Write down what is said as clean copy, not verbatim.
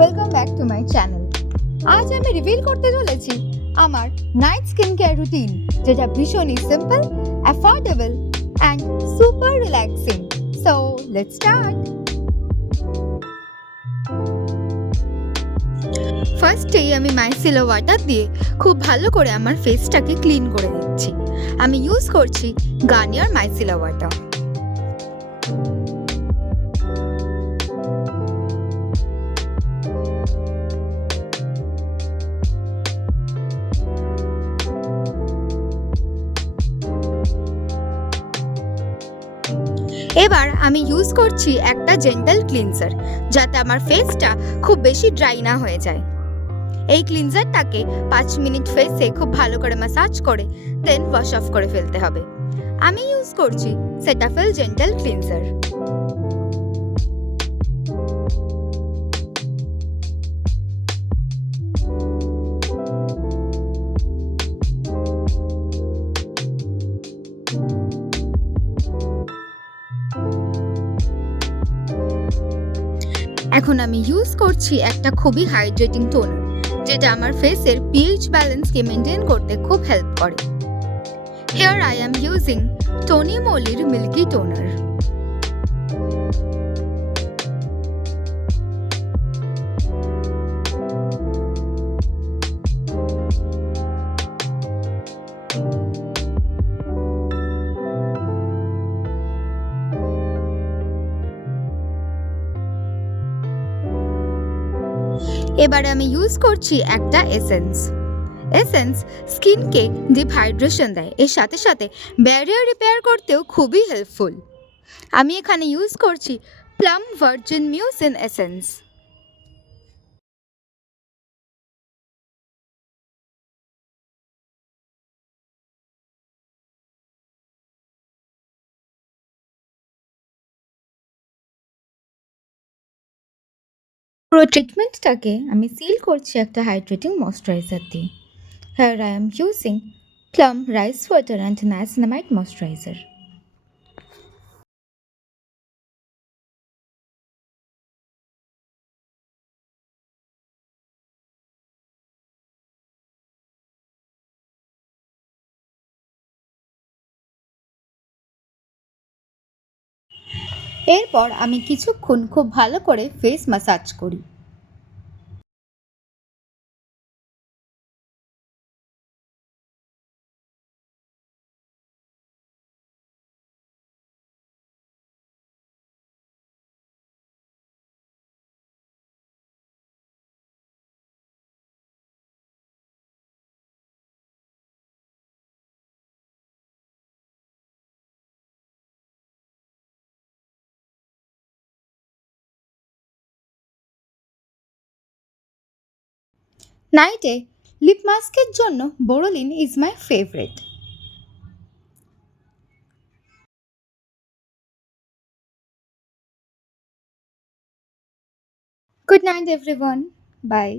Welcome back to my channel. আজ আমি রিভিল করতে চলেছি আমার নাইট স্কিন কেয়ার রুটিন, যেটা ভীষণই simple, affordable and super relaxing. So let's start. ফার্স্টেই আমি মাইসেলার ওয়াটার দিয়ে খুব ভালো করে আমার ফেসটাকে ক্লিন করে নিচ্ছি। আমি ইউজ করছি গার্নিয়ার মাইসেলার ওয়াটার। এবার আমি ইউজ করছি একটা জেন্টাল ক্লিনজার, যাতে আমার ফেসটা খুব বেশি ড্রাই না হয়ে যায়। এই ক্লিনজারটাকে 5 মিনিট ফেসে খুব ভালো করে ম্যাসাজ করে দেন ওয়াশ অফ করে ফেলতে হবে। আমি ইউজ করছি সেটাফিল জেন্টাল ক্লিনজার। এখন আমি ইউজ করছি একটা খুবই হাইড্রেটিং টোনার, যেটা আমার ফেসের পিএইচ ব্যালেন্সকে মেনটেন করতে খুব হেল্প করে। Here I am using Tony মোলির মিল্কি টোনার। এবারে আমি ইউজ করছি একটা এসেন্স স্কিনকে ডিপ হাইড্রেশন দেয়, এর সাথে সাথে ব্যারিয়ার রিপেয়ার করতেও খুবই হেল্পফুল। আমি এখানে ইউজ করছি প্লাম ভার্জিন মিউসিন এসেন্স। পুরো ট্রিটমেন্টটাকে আমি সিল করছি একটা হাইড্রেটিং ময়শ্চারাইজার দিয়ে। Here I am using Plum Rice Water and Niacinamide Moisturizer. এরপর আমি কিছুক্ষণ খুব ভালো করে ফেস ম্যাসাজ করি। নাইটে লিপ মাস্কের জন্য Boroline is my favourite. Good night everyone. Bye.